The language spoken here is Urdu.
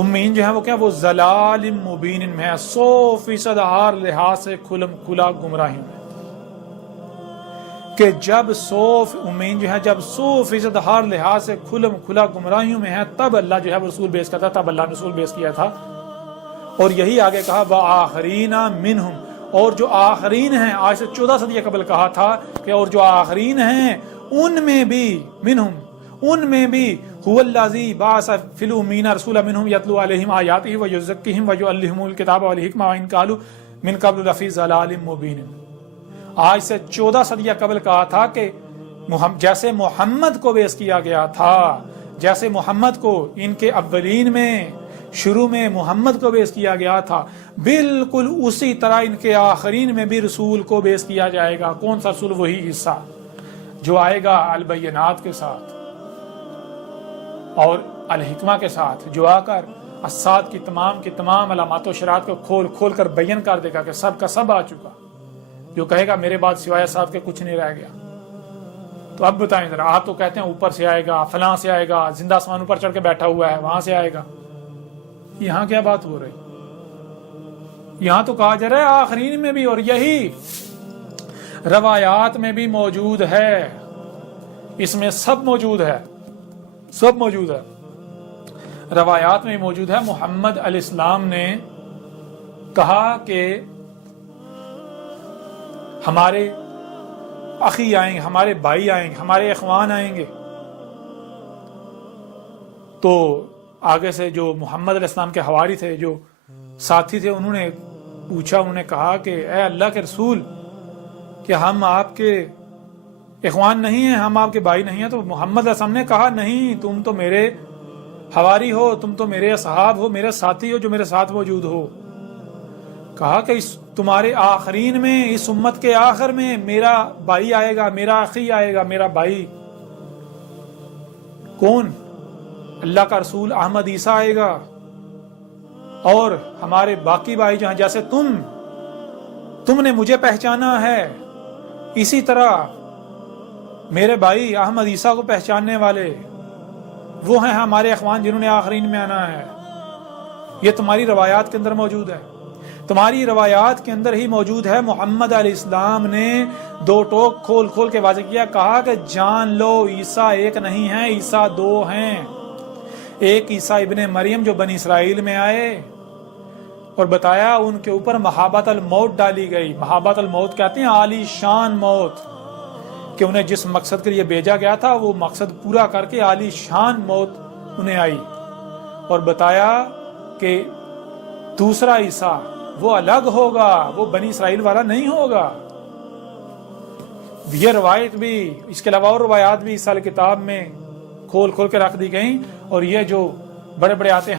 امیین جو ہے وہ کیا، وہ ضلال مبین میں ہے، 100% ہر لحاظ سے کھلم کھلا گمراہی میں، کہ جب امیین جو ہے جب 100% ہر لحاظ سے کھلم کھلا گمراہیوں میں ہے، تب اللہ جو ہے وہ رسول بیس کرتا، تب اللہ نے رسول بیس کیا تھا۔ اور یہی آگے کہا وآخرین منہم، اور جو آخرین ہیں، آج سے 14 صدی قبل کہا تھا کہ اور جو آخرین ہیں ان میں بھی، منہم ان میں بھی، هو الذی بعث فی الامین رسولا منہم یتلو علیہم آیاتہ ویزکیہم ویعلمہم الکتاب والحکمہ وان کانوا من قبل لفی ضلال مبین۔ آج سے 14 صدیہ قبل کہا تھا کہ جیسے محمد کو بیس کیا گیا تھا، جیسے محمد کو ان کے اولین میں شروع میں محمد کو بیس کیا گیا تھا، بالکل اسی طرح ان کے آخرین میں بھی رسول کو بیس کیا جائے گا۔ کون سا رسول؟ وہی عیسیٰ جو آئے گا البینات کے ساتھ اور الحکمہ کے ساتھ، جو آ کر السات کی تمام علامات و شرائط کو کھول کھول کر بیان کر دے گا کہ سب کا سب آ چکا، جو کہے گا میرے بعد سوائے ساتھ کے کچھ نہیں رہ گیا۔ تو اب بتائیں ذرا، آپ تو کہتے ہیں اوپر سے آئے گا، فلاں سے آئے گا، زندہ آسمان اوپر چڑھ کے بیٹھا ہوا ہے وہاں سے آئے گا، یہاں کیا بات ہو رہی؟ یہاں تو کہا جا رہا ہے آخرین میں بھی، اور یہی روایات میں بھی موجود ہے، اس میں سب موجود ہے، سب موجود ہے، روایات میں موجود ہے۔ محمد علیہ السلام نے کہا کہ ہمارے اخی آئیں گے، ہمارے بھائی آئیں گے، ہمارے اخوان آئیں گے۔ تو آگے سے جو محمد علیہ السلام کے حواری تھے، جو ساتھی تھے، انہوں نے پوچھا، انہوں نے کہا کہ اے اللہ کے رسول، کہ ہم آپ کے اخوان نہیں ہیں، ہم آپ کے بھائی نہیں ہیں؟ تو محمد علیہ السلام نے کہا نہیں، تم تو میرے حواری ہو، تم تو میرے اصحاب ہو، میرے ساتھی ہو جو میرے ساتھ موجود ہو۔ کہا کہ تمہارے آخرین میں، اس امت کے آخر میں میرا بھائی آئے گا، میرا اخی آئے گا، میرا بھائی کون؟ اللہ کا رسول احمد عیسیٰ آئے گا، اور ہمارے باقی بھائی جو ہیں، جیسے تم نے مجھے پہچانا ہے، اسی طرح میرے بھائی احمد عیسیٰ کو پہچاننے والے وہ ہیں ہمارے اخوان جنہوں نے آخرین میں آنا ہے۔ یہ تمہاری روایات کے اندر موجود ہے، تمہاری روایات کے اندر ہی موجود ہے۔ محمد علیہ السلام نے دو ٹوک کھول کھول کے واضح کیا، کہا کہ جان لو عیسیٰ ایک نہیں ہے، عیسیٰ دو ہیں۔ ایک عیسیٰ ابن مریم جو بنی اسرائیل میں آئے، اور بتایا ان کے اوپر محابت الموت ڈالی گئی۔ محابت الموت کہتے ہیں عالی شان موت، کہ انہیں جس مقصد کے لیے بھیجا گیا تھا وہ مقصد پورا کر کے عالی شان موت انہیں آئی۔ اور بتایا کہ دوسرا عیسیٰ وہ الگ ہوگا، وہ بنی اسرائیل والا نہیں ہوگا۔ یہ روایت بھی، اس کے علاوہ اور روایات بھی اس سال کتاب میں کھول کھول کے رکھ دی گئیں، اور یہ جو بڑے بڑے آتے ہیں